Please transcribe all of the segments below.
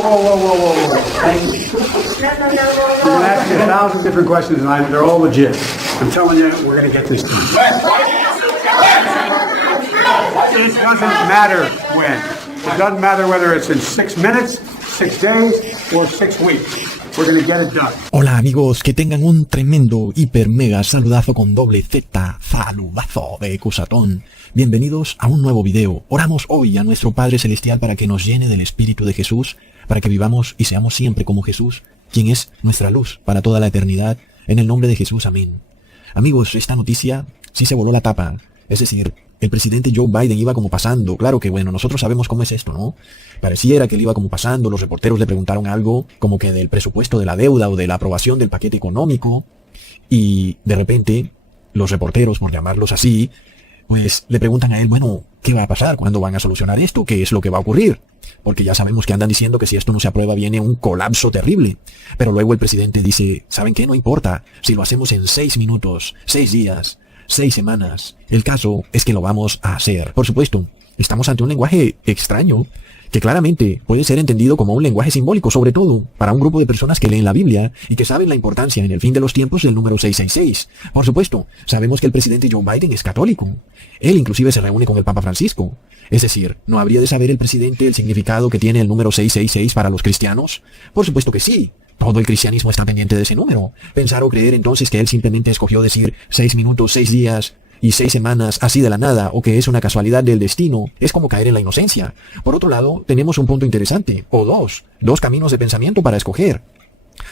whoa. You can ask me 1,000 different questions, and they're all legit. I'm telling you, we're going to get this done. It doesn't matter when. It doesn't matter whether it's in 6 minutes, 6 days, or 6 weeks. We're going to get it done. Hola amigos, que tengan un tremendo, hiper, mega saludazo con doble Z, saludazo de Cusatón. Bienvenidos a un nuevo video. Oramos hoy a nuestro Padre Celestial para que nos llene del Espíritu de Jesús, para que vivamos y seamos siempre como Jesús, quien es nuestra luz para toda la eternidad. En el nombre de Jesús, amén. Amigos, esta noticia sí se voló la tapa. Es decir, el presidente Joe Biden iba como pasando. Claro que bueno, nosotros sabemos cómo es esto, ¿no? Pareciera que él iba como pasando, los reporteros le preguntaron algo como que del presupuesto de la deuda o de la aprobación del paquete económico, y de repente los reporteros, por llamarlos así, pues le preguntan a él, bueno, ¿qué va a pasar? ¿Cuándo van a solucionar esto? ¿Qué es lo que va a ocurrir? Porque ya sabemos que andan diciendo que si esto no se aprueba viene un colapso terrible. Pero luego el presidente dice, ¿saben qué? No importa si lo hacemos en 6 minutos, 6 días, 6 semanas. El caso es que lo vamos a hacer. Por supuesto, estamos ante un lenguaje extraño que claramente puede ser entendido como un lenguaje simbólico, sobre todo para un grupo de personas que leen la Biblia y que saben la importancia en el fin de los tiempos del número 666. Por supuesto, sabemos que el presidente Joe Biden es católico. Él inclusive se reúne con el Papa Francisco. Es decir, ¿no habría de saber el presidente el significado que tiene el número 666 para los cristianos? Por supuesto que sí. Todo el cristianismo está pendiente de ese número. Pensar o creer entonces que él simplemente escogió decir 6 minutos, 6 días y 6 semanas así de la nada, o que es una casualidad del destino, es como caer en la inocencia. Por otro lado, tenemos un punto interesante, o dos caminos de pensamiento para escoger.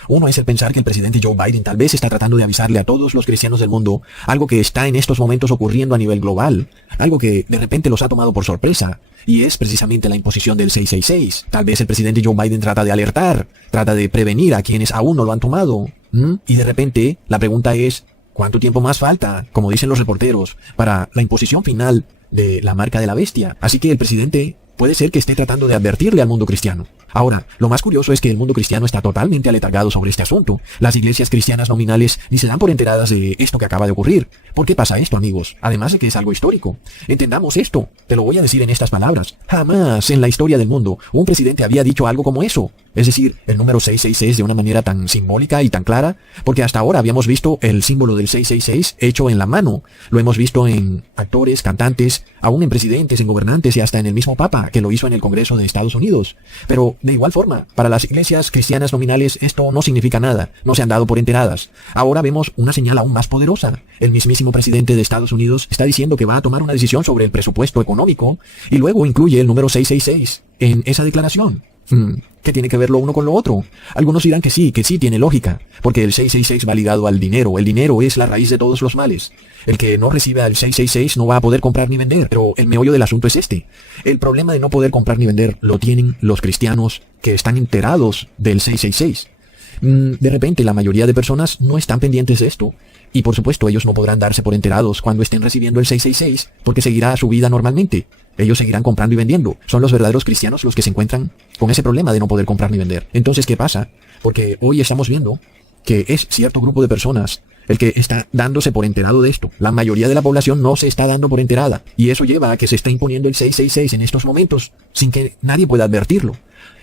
Uno es el pensar que el presidente Joe Biden tal vez está tratando de avisarle a todos los cristianos del mundo algo que está en estos momentos ocurriendo a nivel global, algo que de repente los ha tomado por sorpresa, y es precisamente la imposición del 666. Tal vez el presidente Joe Biden trata de alertar, trata de prevenir a quienes aún no lo han tomado, y de repente la pregunta es, ¿cuánto tiempo más falta, como dicen los reporteros, para la imposición final de la marca de la bestia? Así que el presidente puede ser que esté tratando de advertirle al mundo cristiano. Ahora, lo más curioso es que el mundo cristiano está totalmente aletargado sobre este asunto. Las iglesias cristianas nominales ni se dan por enteradas de esto que acaba de ocurrir. ¿Por qué pasa esto, amigos? Además de que es algo histórico. Entendamos esto. Te lo voy a decir en estas palabras. Jamás en la historia del mundo un presidente había dicho algo como eso. Es decir, el número 666 de una manera tan simbólica y tan clara, porque hasta ahora habíamos visto el símbolo del 666 hecho en la mano. Lo hemos visto en actores, cantantes, aún en presidentes, en gobernantes y hasta en el mismo Papa, que lo hizo en el Congreso de Estados Unidos. Pero de igual forma, para las iglesias cristianas nominales esto no significa nada, no se han dado por enteradas. Ahora vemos una señal aún más poderosa. El mismísimo presidente de Estados Unidos está diciendo que va a tomar una decisión sobre el presupuesto económico y luego incluye el número 666 en esa declaración. ¿Qué tiene que ver lo uno con lo otro? Algunos dirán que sí tiene lógica, porque el 666 va ligado al dinero. El dinero es la raíz de todos los males. El que no reciba el 666 no va a poder comprar ni vender, pero el meollo del asunto es este. El problema de no poder comprar ni vender lo tienen los cristianos que están enterados del 666. De repente la mayoría de personas no están pendientes de esto. Y por supuesto ellos no podrán darse por enterados cuando estén recibiendo el 666, porque seguirá su vida normalmente. Ellos seguirán comprando y vendiendo. Son los verdaderos cristianos los que se encuentran con ese problema de no poder comprar ni vender. Entonces, ¿qué pasa? Porque hoy estamos viendo que es cierto grupo de personas el que está dándose por enterado de esto. La mayoría de la población no se está dando por enterada. Y eso lleva a que se está imponiendo el 666 en estos momentos, sin que nadie pueda advertirlo.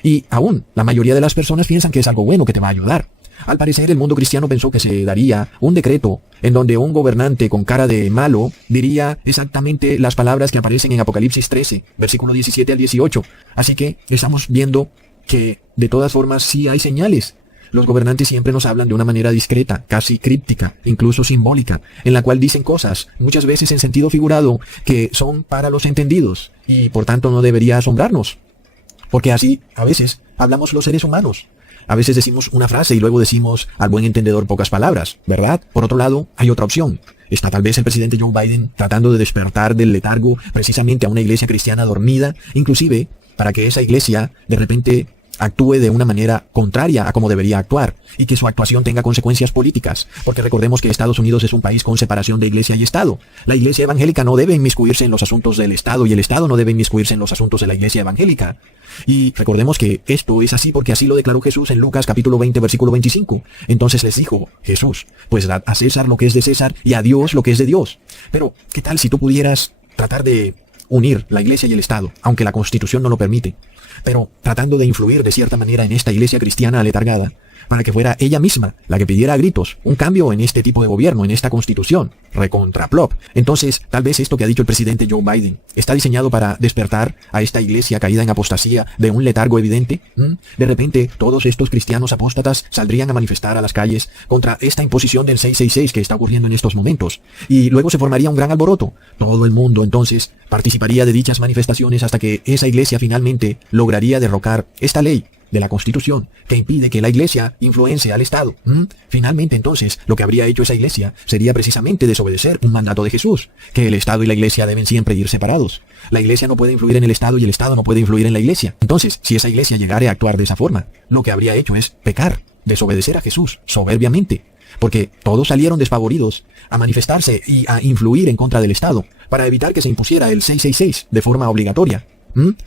Y aún, la mayoría de las personas piensan que es algo bueno, que te va a ayudar. Al parecer, el mundo cristiano pensó que se daría un decreto en donde un gobernante con cara de malo diría exactamente las palabras que aparecen en Apocalipsis 13, versículo 17 al 18. Así que estamos viendo que, de todas formas, sí hay señales. Los gobernantes siempre nos hablan de una manera discreta, casi críptica, incluso simbólica, en la cual dicen cosas, muchas veces en sentido figurado, que son para los entendidos, y por tanto no debería asombrarnos. Porque así, a veces, hablamos los seres humanos. A veces decimos una frase y luego decimos al buen entendedor pocas palabras, ¿verdad? Por otro lado, hay otra opción. Está tal vez el presidente Joe Biden tratando de despertar del letargo precisamente a una iglesia cristiana dormida, inclusive para que esa iglesia de repente actúe de una manera contraria a como debería actuar y que su actuación tenga consecuencias políticas, porque recordemos que Estados Unidos es un país con separación de iglesia y Estado. La iglesia evangélica no debe inmiscuirse en los asuntos del Estado y el Estado no debe inmiscuirse en los asuntos de la iglesia evangélica. Y recordemos que esto es así porque así lo declaró Jesús en Lucas capítulo 20 versículo 25. Entonces les dijo Jesús, pues dad a César lo que es de César y a Dios lo que es de Dios. Pero, ¿qué tal si tú pudieras tratar de unir la iglesia y el Estado, aunque la Constitución no lo permite, pero tratando de influir de cierta manera en esta iglesia cristiana aletargada, para que fuera ella misma la que pidiera a gritos un cambio en este tipo de gobierno, en esta constitución, recontraplop. Entonces, tal vez esto que ha dicho el presidente Joe Biden está diseñado para despertar a esta iglesia caída en apostasía de un letargo evidente. De repente, todos estos cristianos apóstatas saldrían a manifestar a las calles contra esta imposición del 666 que está ocurriendo en estos momentos. Y luego se formaría un gran alboroto. Todo el mundo, entonces, participaría de dichas manifestaciones hasta que esa iglesia finalmente lograría derrocar esta ley de la Constitución que impide que la iglesia influencie al Estado. Finalmente, entonces, lo que habría hecho esa iglesia sería precisamente desobedecer un mandato de Jesús, que el Estado y la iglesia deben siempre ir separados. La iglesia no puede influir en el Estado y el Estado no puede influir en la iglesia. Entonces, si esa iglesia llegara a actuar de esa forma, lo que habría hecho es pecar, desobedecer a Jesús, soberbiamente, porque todos salieron desfavoridos a manifestarse y a influir en contra del Estado, para evitar que se impusiera el 666 de forma obligatoria.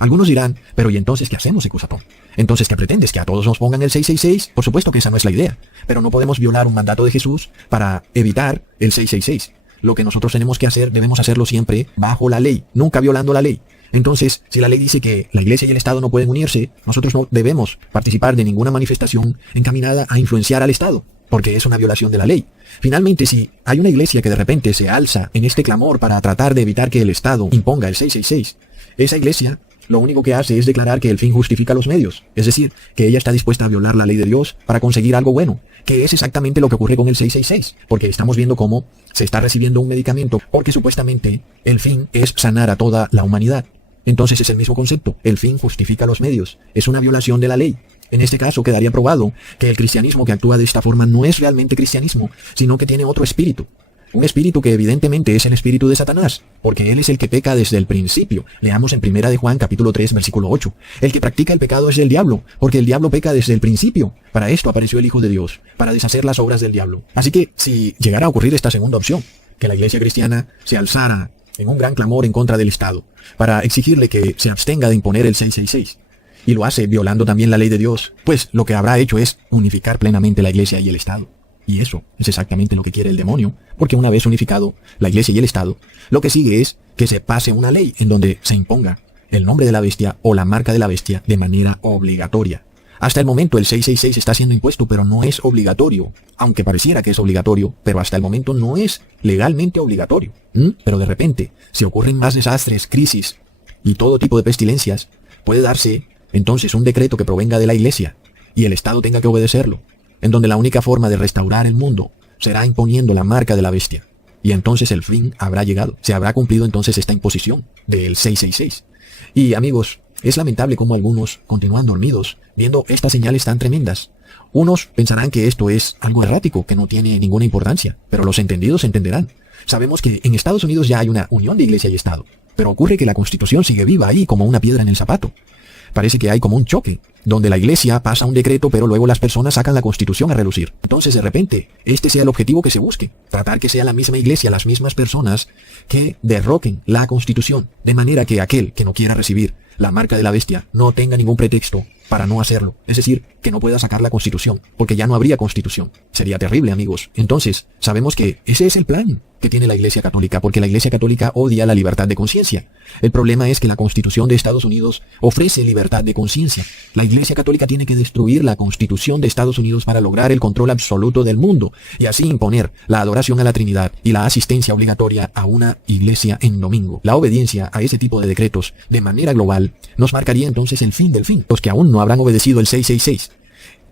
Algunos dirán, pero ¿y entonces qué hacemos, Ecusatón? ¿Entonces qué pretendes? ¿Que a todos nos pongan el 666? Por supuesto que esa no es la idea, pero no podemos violar un mandato de Jesús para evitar el 666. Lo que nosotros tenemos que hacer, debemos hacerlo siempre bajo la ley, nunca violando la ley. Entonces, si la ley dice que la iglesia y el Estado no pueden unirse, nosotros no debemos participar de ninguna manifestación encaminada a influenciar al Estado, porque es una violación de la ley. Finalmente, si hay una iglesia que de repente se alza en este clamor para tratar de evitar que el Estado imponga el 666, esa iglesia lo único que hace es declarar que el fin justifica los medios, es decir, que ella está dispuesta a violar la ley de Dios para conseguir algo bueno, que es exactamente lo que ocurre con el 666, porque estamos viendo cómo se está recibiendo un medicamento, porque supuestamente el fin es sanar a toda la humanidad. Entonces es el mismo concepto, el fin justifica los medios, es una violación de la ley. En este caso quedaría probado que el cristianismo que actúa de esta forma no es realmente cristianismo, sino que tiene otro espíritu. Un espíritu que evidentemente es el espíritu de Satanás, porque él es el que peca desde el principio. Leamos en 1 de Juan capítulo 3 versículo 8. El que practica el pecado es el diablo, porque el diablo peca desde el principio. Para esto apareció el Hijo de Dios, para deshacer las obras del diablo. Así que si llegara a ocurrir esta segunda opción, que la iglesia cristiana se alzara en un gran clamor en contra del Estado, para exigirle que se abstenga de imponer el 666, y lo hace violando también la ley de Dios, pues lo que habrá hecho es unificar plenamente la iglesia y el Estado. Y eso es exactamente lo que quiere el demonio, porque una vez unificado la iglesia y el Estado, lo que sigue es que se pase una ley en donde se imponga el nombre de la bestia o la marca de la bestia de manera obligatoria. Hasta el momento el 666 está siendo impuesto, pero no es obligatorio, aunque pareciera que es obligatorio, pero hasta el momento no es legalmente obligatorio. Pero de repente, si ocurren más desastres, crisis y todo tipo de pestilencias, puede darse entonces un decreto que provenga de la iglesia y el Estado tenga que obedecerlo, en donde la única forma de restaurar el mundo será imponiendo la marca de la bestia. Y entonces el fin habrá llegado. Se habrá cumplido entonces esta imposición del 666. Y amigos, es lamentable cómo algunos continúan dormidos viendo estas señales tan tremendas. Unos pensarán que esto es algo errático, que no tiene ninguna importancia, pero los entendidos entenderán. Sabemos que en Estados Unidos ya hay una unión de iglesia y Estado, pero ocurre que la Constitución sigue viva ahí como una piedra en el zapato. Parece que hay como un choque, donde la iglesia pasa un decreto, pero luego las personas sacan la Constitución a relucir. Entonces, de repente, este sea el objetivo que se busque. Tratar que sea la misma iglesia, las mismas personas, que derroquen la Constitución, de manera que aquel que no quiera recibir la marca de la bestia no tenga ningún pretexto para no hacerlo. Es decir, que no pueda sacar la Constitución, porque ya no habría Constitución. Sería terrible, amigos. Entonces, sabemos que ese es el plan que tiene la Iglesia Católica, porque la Iglesia Católica odia la libertad de conciencia. El problema es que la Constitución de Estados Unidos ofrece libertad de conciencia. La Iglesia Católica tiene que destruir la Constitución de Estados Unidos para lograr el control absoluto del mundo, y así imponer la adoración a la Trinidad y la asistencia obligatoria a una iglesia en domingo. La obediencia a ese tipo de decretos de manera global nos marcaría entonces el fin del fin. Los que aún no habrán obedecido el 666,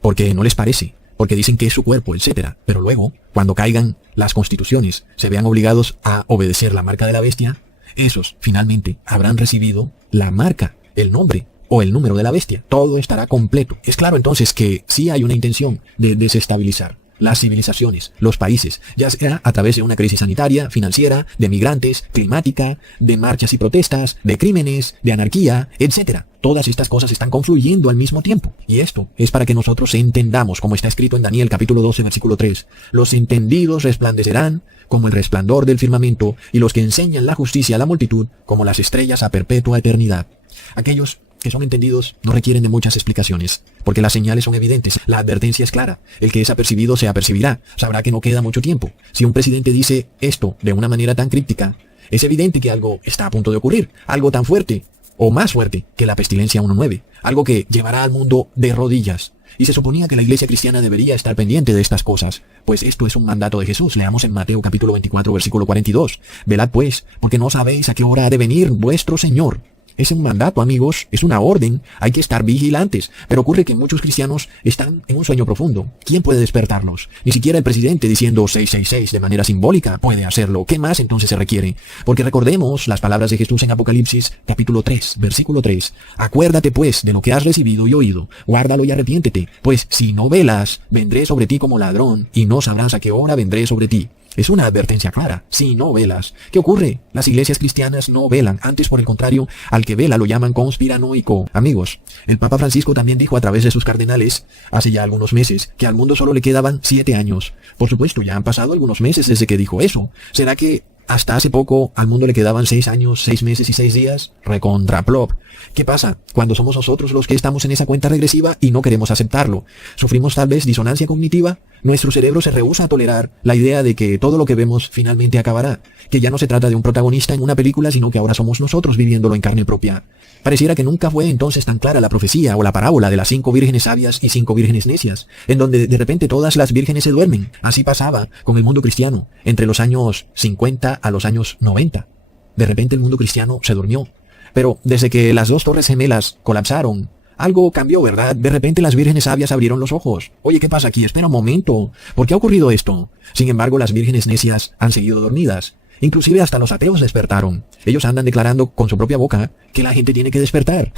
porque no les parece, porque dicen que es su cuerpo, etc. Pero luego, cuando caigan las constituciones, se vean obligados a obedecer la marca de la bestia, esos finalmente habrán recibido la marca, el nombre o el número de la bestia. Todo estará completo. Es claro entonces que sí hay una intención de desestabilizar las civilizaciones, los países, ya sea a través de una crisis sanitaria, financiera, de migrantes, climática, de marchas y protestas, de crímenes, de anarquía, etc. Todas estas cosas están confluyendo al mismo tiempo. Y esto es para que nosotros entendamos, como está escrito en Daniel capítulo 12, versículo 3. Los entendidos resplandecerán como el resplandor del firmamento, y los que enseñan la justicia a la multitud como las estrellas a perpetua eternidad. Aquellos que son entendidos no requieren de muchas explicaciones, porque las señales son evidentes, la advertencia es clara, el que es apercibido se apercibirá, sabrá que no queda mucho tiempo. Si un presidente dice esto de una manera tan críptica, Es evidente que algo está a punto de ocurrir, algo tan fuerte, o más fuerte, que la pestilencia 1.9, algo que llevará al mundo de rodillas. Y se suponía que la iglesia cristiana debería estar pendiente de estas cosas, pues esto es un mandato de Jesús. Leamos en Mateo capítulo 24, versículo 42. Velad pues, porque no sabéis a qué hora ha de venir vuestro Señor. Es un mandato, amigos, es una orden, hay que estar vigilantes. Pero ocurre que muchos cristianos están en un sueño profundo. ¿Quién puede despertarlos? Ni siquiera el presidente diciendo 666 de manera simbólica puede hacerlo. ¿Qué más entonces se requiere? Porque recordemos las palabras de Jesús en Apocalipsis capítulo 3, versículo 3. Acuérdate pues de lo que has recibido y oído, guárdalo y arrepiéntete, pues si no velas, vendré sobre ti como ladrón, y no sabrás a qué hora vendré sobre ti. Es una advertencia clara. Si no velas. ¿Qué ocurre? Las iglesias cristianas no velan. Antes, por el contrario, al que vela lo llaman conspiranoico. Amigos, el Papa Francisco también dijo a través de sus cardenales, hace ya algunos meses, que al mundo solo le quedaban 7 años. Por supuesto, ya han pasado algunos meses desde que dijo eso. ¿Será que hasta hace poco al mundo le quedaban 6 años, 6 meses y 6 días? Recontraplop. ¿Qué pasa cuando somos nosotros los que estamos en esa cuenta regresiva y no queremos aceptarlo? ¿Sufrimos tal vez disonancia cognitiva? Nuestro cerebro se rehúsa a tolerar la idea de que todo lo que vemos finalmente acabará, que ya no se trata de un protagonista en una película, sino que ahora somos nosotros viviéndolo en carne propia. Pareciera que nunca fue entonces tan clara la profecía o la parábola de las 5 vírgenes sabias y 5 vírgenes necias, en donde de repente todas las vírgenes se duermen. Así pasaba con el mundo cristiano, entre los años 50 a los años 90. De repente el mundo cristiano se durmió. Pero desde que las 2 torres gemelas colapsaron, algo cambió, ¿verdad? De repente las vírgenes sabias abrieron los ojos. Oye, ¿qué pasa aquí? Espera un momento. ¿Por qué ha ocurrido esto? Sin embargo, las vírgenes necias han seguido dormidas. Inclusive hasta los ateos despertaron. Ellos andan declarando con su propia boca que la gente tiene que despertar.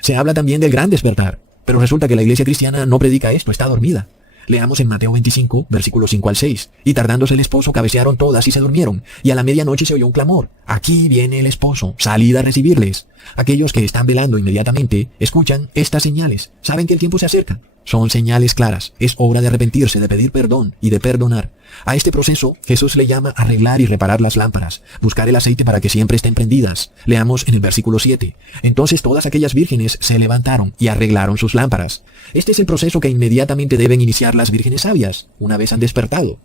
Se habla también del gran despertar. Pero resulta que la iglesia cristiana no predica esto, está dormida. Leamos en Mateo 25, versículos 5 al 6. Y tardándose el esposo, cabecearon todas y se durmieron. Y a la medianoche se oyó un clamor. Aquí viene el esposo, salid a recibirles. Aquellos que están velando inmediatamente escuchan estas señales. Saben que el tiempo se acerca. Son señales claras. Es hora de arrepentirse, de pedir perdón y de perdonar. A este proceso Jesús le llama arreglar y reparar las lámparas, buscar el aceite para que siempre estén prendidas. Leamos en el versículo 7. Entonces todas aquellas vírgenes se levantaron y arreglaron sus lámparas. Este es el proceso que inmediatamente deben iniciar las vírgenes sabias, una vez han despertado.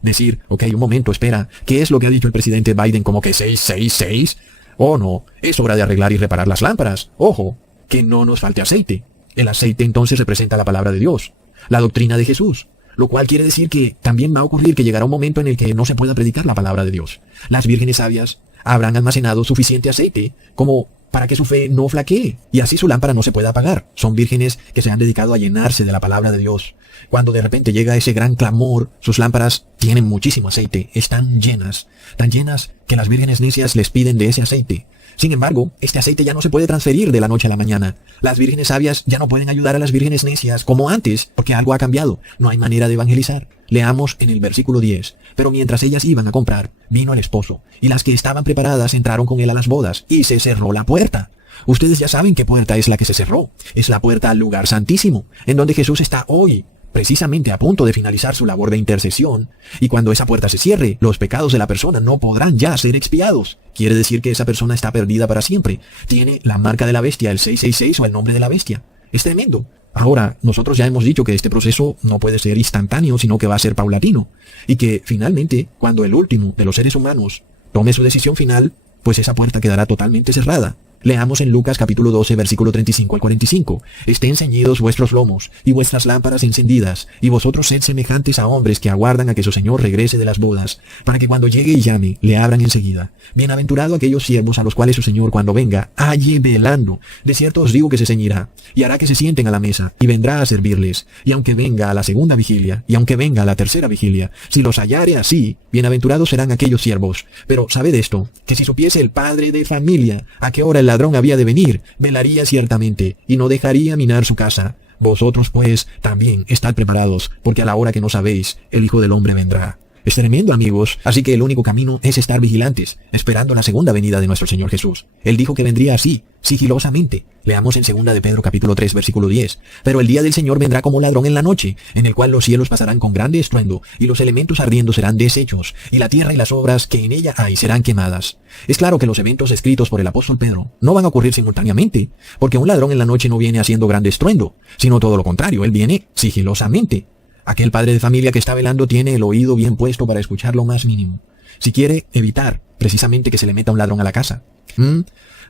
Decir, ok, un momento, espera, ¿qué es lo que ha dicho el presidente Biden como que 666? Oh no, es hora de arreglar y reparar las lámparas. Ojo, que no nos falte aceite. El aceite entonces representa la palabra de Dios, la doctrina de Jesús, lo cual quiere decir que también va a ocurrir que llegará un momento en el que no se pueda predicar la palabra de Dios. Las vírgenes sabias habrán almacenado suficiente aceite como para que su fe no flaquee y así su lámpara no se pueda apagar. Son vírgenes que se han dedicado a llenarse de la palabra de Dios. Cuando de repente llega ese gran clamor, sus lámparas tienen muchísimo aceite, están llenas, tan llenas que las vírgenes necias les piden de ese aceite. Sin embargo, este aceite ya no se puede transferir de la noche a la mañana. Las vírgenes sabias ya no pueden ayudar a las vírgenes necias como antes, porque algo ha cambiado. No hay manera de evangelizar. Leamos en el versículo 10. Pero mientras ellas iban a comprar, vino el esposo, y las que estaban preparadas entraron con él a las bodas, y se cerró la puerta. Ustedes ya saben qué puerta es la que se cerró. Es la puerta al lugar santísimo, en donde Jesús está hoy, precisamente a punto de finalizar su labor de intercesión, y cuando esa puerta se cierre, los pecados de la persona no podrán ya ser expiados. Quiere decir que esa persona está perdida para siempre. Tiene la marca de la bestia, el 666 o el nombre de la bestia. Es tremendo. Ahora, nosotros ya hemos dicho que este proceso no puede ser instantáneo, sino que va a ser paulatino, y que finalmente, cuando el último de los seres humanos tome su decisión final, pues esa puerta quedará totalmente cerrada. Leamos en Lucas capítulo 12, versículo 35 al 45. Estén ceñidos vuestros lomos y vuestras lámparas encendidas, y vosotros sed semejantes a hombres que aguardan a que su señor regrese de las bodas, para que cuando llegue y llame, le abran enseguida. Bienaventurado aquellos siervos a los cuales su señor cuando venga, halle velando. De cierto os digo que se ceñirá, y hará que se sienten a la mesa, y vendrá a servirles. Y aunque venga a la segunda vigilia, y aunque venga a la tercera vigilia, si los hallare así, bienaventurados serán aquellos siervos. Pero sabed esto, que si supiese el padre de familia a qué hora el ladrón había de venir, velaría ciertamente, y no dejaría minar su casa. Vosotros pues también estad preparados, porque a la hora que no sabéis, el Hijo del Hombre vendrá. Es tremendo, amigos. Así que el único camino es estar vigilantes, esperando la segunda venida de nuestro Señor Jesús. Él dijo que vendría así, sigilosamente. Leamos en 2 de Pedro capítulo 3, versículo 10. Pero el día del Señor vendrá como ladrón en la noche, en el cual los cielos pasarán con grande estruendo, y los elementos ardiendo serán deshechos, y la tierra y las obras que en ella hay serán quemadas. Es claro que los eventos escritos por el apóstol Pedro no van a ocurrir simultáneamente, porque un ladrón en la noche no viene haciendo grande estruendo, sino todo lo contrario, él viene sigilosamente. Aquel padre de familia que está velando tiene el oído bien puesto para escuchar lo más mínimo. Si quiere evitar precisamente que se le meta un ladrón a la casa.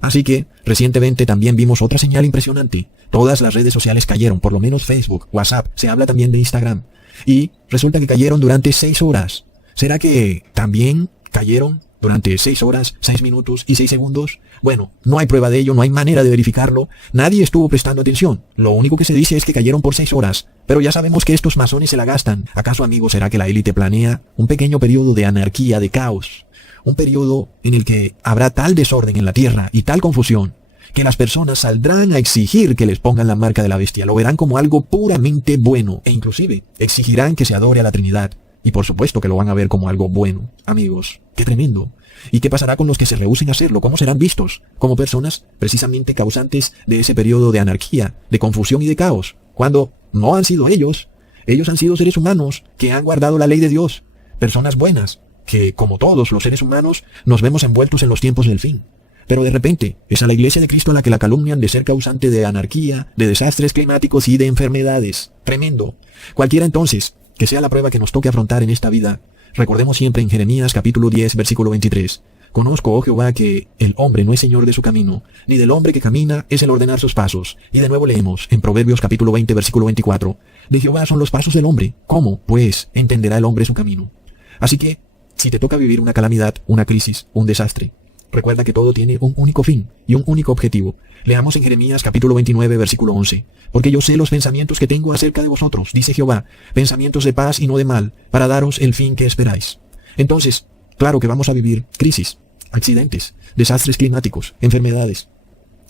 Así que, recientemente también vimos otra señal impresionante. Todas las redes sociales cayeron, por lo menos Facebook, WhatsApp, se habla también de Instagram. Y resulta que cayeron durante 6 horas. ¿Será que también cayeron durante 6 horas, 6 minutos y 6 segundos? Bueno, no hay prueba de ello, no hay manera de verificarlo. Nadie estuvo prestando atención. Lo único que se dice es que cayeron por 6 horas. Pero ya sabemos que estos masones se la gastan. ¿Acaso, amigos, será que la élite planea un pequeño periodo de anarquía, de caos? Un periodo en el que habrá tal desorden en la tierra y tal confusión que las personas saldrán a exigir que les pongan la marca de la bestia. Lo verán como algo puramente bueno e inclusive exigirán que se adore a la Trinidad. Y por supuesto que lo van a ver como algo bueno. Amigos, qué tremendo. ¿Y qué pasará con los que se rehúsen a hacerlo? ¿Cómo serán vistos? Como personas precisamente causantes de ese periodo de anarquía, de confusión y de caos. Cuando no han sido ellos. Ellos han sido seres humanos que han guardado la ley de Dios. Personas buenas, que como todos los seres humanos, nos vemos envueltos en los tiempos del fin. Pero de repente, es a la Iglesia de Cristo a la que la calumnian de ser causante de anarquía, de desastres climáticos y de enfermedades. Tremendo. Cualquiera entonces que sea la prueba que nos toque afrontar en esta vida, recordemos siempre en Jeremías capítulo 10, versículo 23. Conozco, oh Jehová, que el hombre no es señor de su camino, ni del hombre que camina es el ordenar sus pasos. Y de nuevo leemos en Proverbios capítulo 20, versículo 24. De Jehová son los pasos del hombre. ¿Cómo, pues, entenderá el hombre su camino? Así que, si te toca vivir una calamidad, una crisis, un desastre, recuerda que todo tiene un único fin y un único objetivo. Leamos en Jeremías capítulo 29, versículo 11. Porque yo sé los pensamientos que tengo acerca de vosotros, dice Jehová, pensamientos de paz y no de mal, para daros el fin que esperáis. Entonces, claro que vamos a vivir crisis, accidentes, desastres climáticos, enfermedades,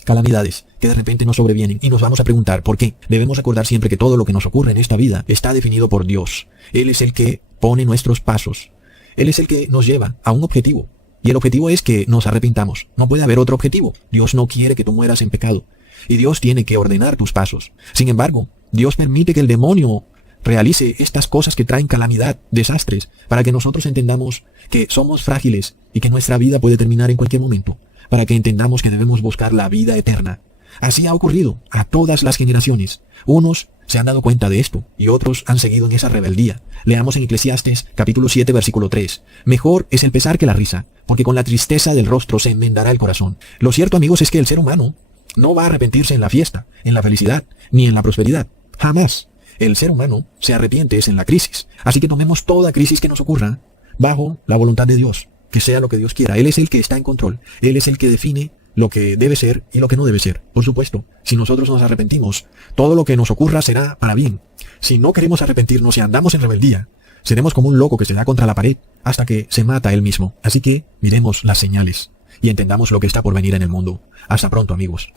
calamidades que de repente nos sobrevienen y nos vamos a preguntar ¿por qué? Debemos recordar siempre que todo lo que nos ocurre en esta vida está definido por Dios. Él es el que pone nuestros pasos. Él es el que nos lleva a un objetivo. Y el objetivo es que nos arrepintamos. No puede haber otro objetivo. Dios no quiere que tú mueras en pecado. Y Dios tiene que ordenar tus pasos. Sin embargo, Dios permite que el demonio realice estas cosas que traen calamidad, desastres, para que nosotros entendamos que somos frágiles y que nuestra vida puede terminar en cualquier momento. Para que entendamos que debemos buscar la vida eterna. Así ha ocurrido a todas las generaciones. Unos se han dado cuenta de esto y otros han seguido en esa rebeldía. Leamos en Eclesiastes capítulo 7 versículo 3. Mejor es el pesar que la risa, porque con la tristeza del rostro se enmendará el corazón. Lo cierto, amigos, es que el ser humano no va a arrepentirse en la fiesta, en la felicidad, ni en la prosperidad. Jamás. El ser humano se arrepiente es en la crisis. Así que tomemos toda crisis que nos ocurra bajo la voluntad de Dios. Que sea lo que Dios quiera. Él es el que está en control. Él es el que define lo que debe ser y lo que no debe ser. Por supuesto, si nosotros nos arrepentimos, todo lo que nos ocurra será para bien. Si no queremos arrepentirnos y andamos en rebeldía, seremos como un loco que se da contra la pared hasta que se mata él mismo. Así que miremos las señales y entendamos lo que está por venir en el mundo. Hasta pronto, amigos.